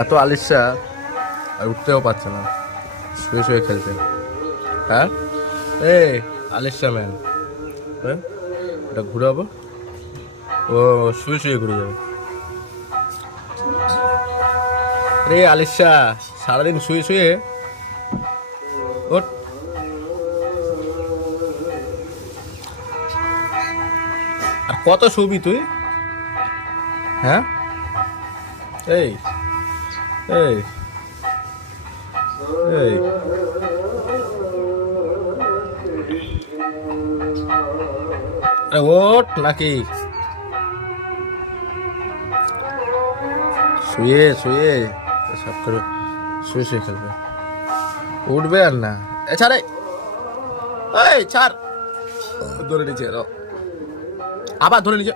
এত আলিশা আর উঠতেও পারছে না, শুয়ে শুয়ে খেলছে। হ্যাঁ এই আলিশা ম্যান, হ্যাঁ এটা ঘুরাবো, ও শুয়ে শুয়ে ঘুরে যাবে। রে আলিশা সারাদিন শুয়ে শুয়ে ওঠ। আর কত শুবি তুই? হ্যাঁ এই এই এই ওঠ নাকি শুয়ে শুয়ে সব করে শুয়ে শুয়ে খেলবে, উঠবে আর না। এ ছাড়ে, এই ছাড়, ধরে নিচে আবার ধরে নিচে।